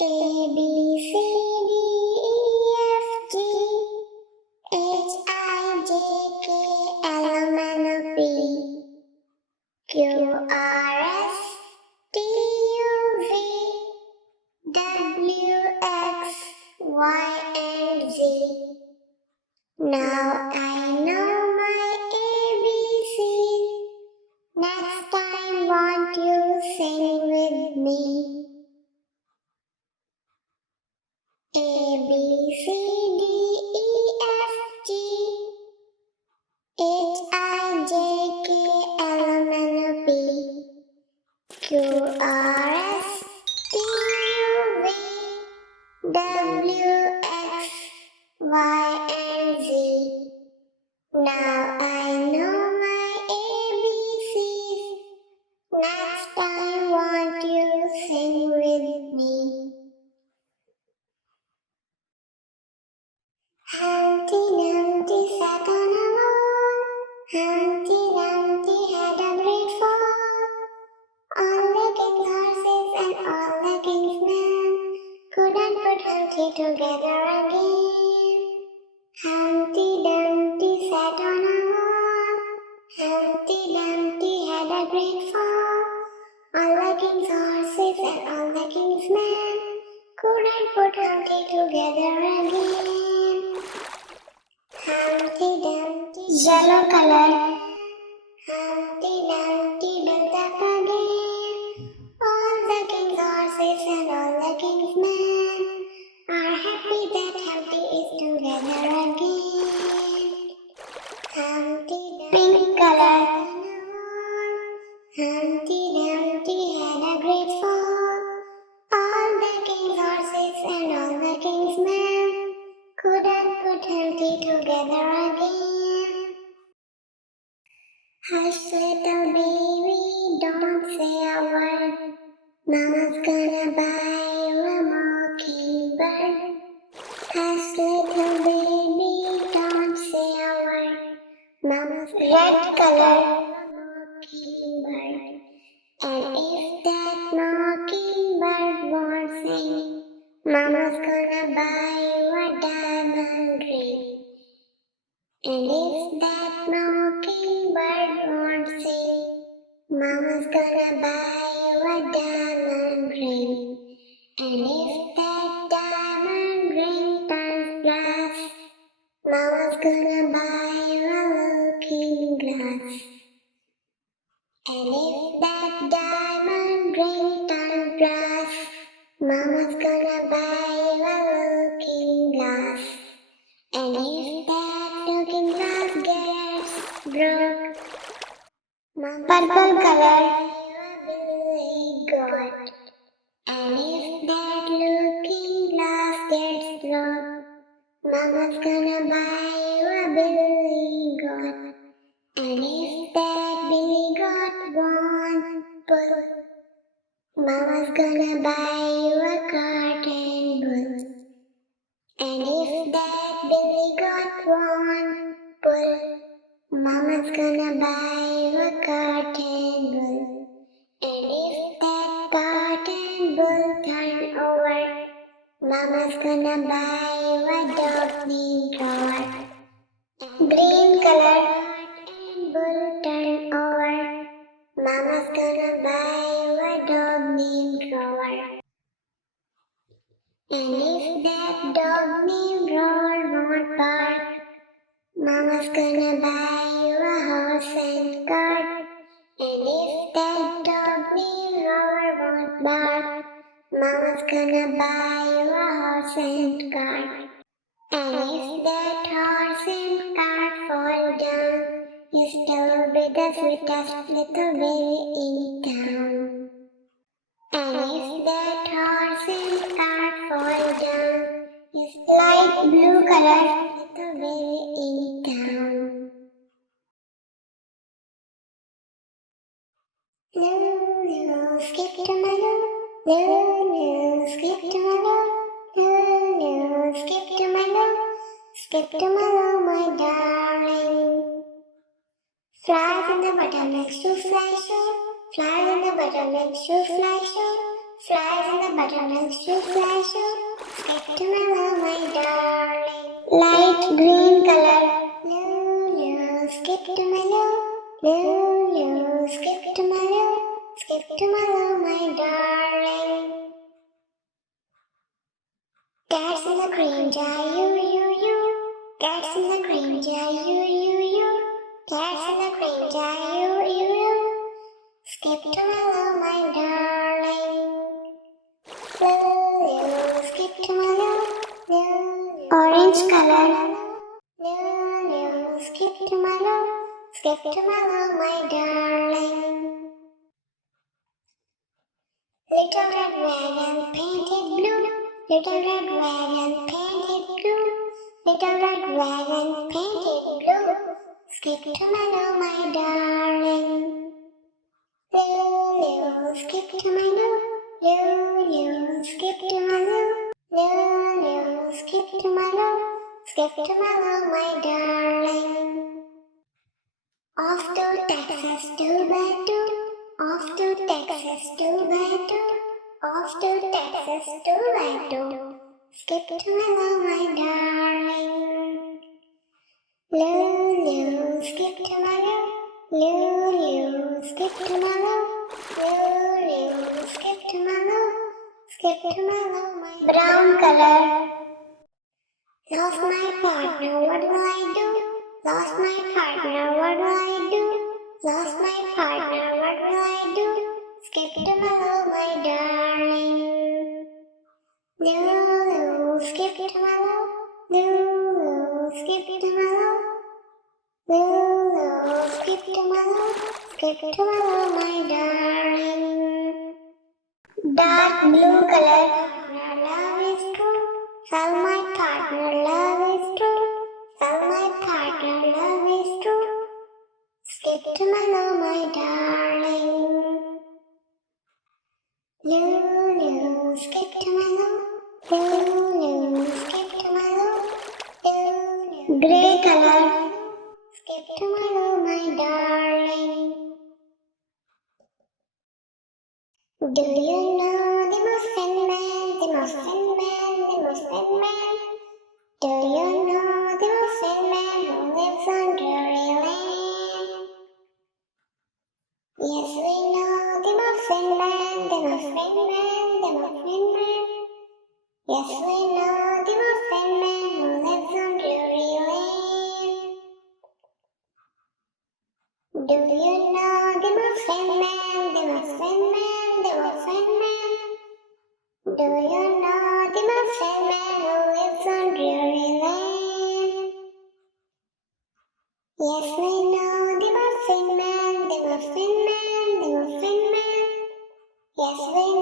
A, B, C, D, E, F, G, H, I, J, K, L, M, N, O, P, Q, R, S, T, U, V, W, X, Y, and Z. Now I know my ABCs. Next time, won't you sing with me? A, B, C, D, E, F, G, H, I, J, K, L, M, N, O, P, Q, R, S, T, U, V, W, X, Y, and Z. Now I know my ABCs. Next time, won't you sing with me? Humpty Dumpty sat on a wall. Humpty Dumpty had a great fall. All the king's horses and all the king's men couldn't put Humpty together again. Humpty Dumpty sat on a wall. Humpty Dumpty had a great fall. All the king's horses and all the king's men couldn't put Humpty together again. Humpty Dumpty yellow color. Humpty Dumpty built up again. All the king's horses and all the king's men are happy that Humpty is together again. Humpty Dumpty pink color. Humpty Dumpty had a great fall. All the king's horses and all the king's men couldn't put Humpty together again. Hush, little baby, don't say a word. Mama's gonna buy you a mockingbird. Hush, little baby, don't say a word. Mama's red color mockingbird. And if that mockingbird won't sing, Mama's gonna buy you a diamond ring. And if that mockingbird won't sing, Mama's gonna buy you a diamond ring. And if that diamond ring turns brass, Mama's gonna buy you a looking glass. And if that diamond ring turns brass, Mama's gonna buy you a looking glass. And if that looking glass gets broke, purple color, Billy got. And if that looking glass gets broke, Mama's gonna buy you a Billy got. And if that Billy got won't pull, Mama's gonna buy you a cotton bull. And if that Billy got won't pull, Mama's gonna buy you a cotton bull. And if that cotton bull turn over, Mama's gonna buy you a dog named Roar. Green color, cotton bull turn over, Mama's gonna buy you a dog named Roar. And if that dog named Roar won't bark, Mama's gonna buy you a horse and cart. And if that dog named Roar won't bark, Mama's gonna buy you a horse and cart. And if that horse and cart fall down, you still be the sweetest little baby in town. And if that horse and cart fall down, you still light blue color little baby in town. Lulu, skip to my loo. Lulu, skip to my loo. Lulu, skip to my loo. Skip to my loo, my darling. Flies in the buttermilk shoe, fly shoe. Flies in the buttermilk shoe, fly shoe. Flies in the buttermilk, shoot, fly, shoot. Skip to my love, my darling. Light green color. Lulu, skip to my love. Lulu, skip to my love. Skip to my love, my darling. Cats in the cream jar, you. Cats in the cream jar, you. Cats in the cream jar, you. Skip to my love, my darling. Lulu, skip to my love. Lulu, orange color. Lulu, skip to my love. Skip to my love, my darling. Little red wagon painted blue. Little red wagon painted blue. Little red wagon painted blue. Skip to my love, my darling. Lulu, skip to my love. Lulu, skip to my love. Lulu, skip to my love. Skip to my love, my darling. Off to Texas 2x2. Off to Texas 2x2. Off to Texas 2x2. Skip to my love, my darling. Lulu, skip to my love. Lulu, skip to my love. Lulu, skip to my love. Skip to my love, my brown color. Lost my partner, what will I do? Lost my partner, what will I do? Lost my partner, what will I do? Skip to my love, my darling. Lulu, skip to my love. Lulu, skip to my love. Lulu, skip to my love. Skip to my love, my darling. Dark blue color. Partner, love is true. Tell my partner, love is true. Tell my partner, love is true. Skip to my love, my darling. Lulu, skip to my love. Lulu, skip to my love. Lulu, grey color. Skip to my love, my darling. Do you know the Muffin Man, the Muffin Man, the Muffin Man? Do you know the Muffin Man who lives on Drury Lane? Yes, we know the Muffin Man, the Muffin Man, the Muffin Man. Yes, we know the Muffin Man who lives on Drury Lane. Do you know the Muffin Man, the Muffin Man, the Muffin Man? Do you know the Muffin Man who lives on Drury Lane? Yes, we know the Muffin Man, the Muffin Man, the Muffin Man. Yes, we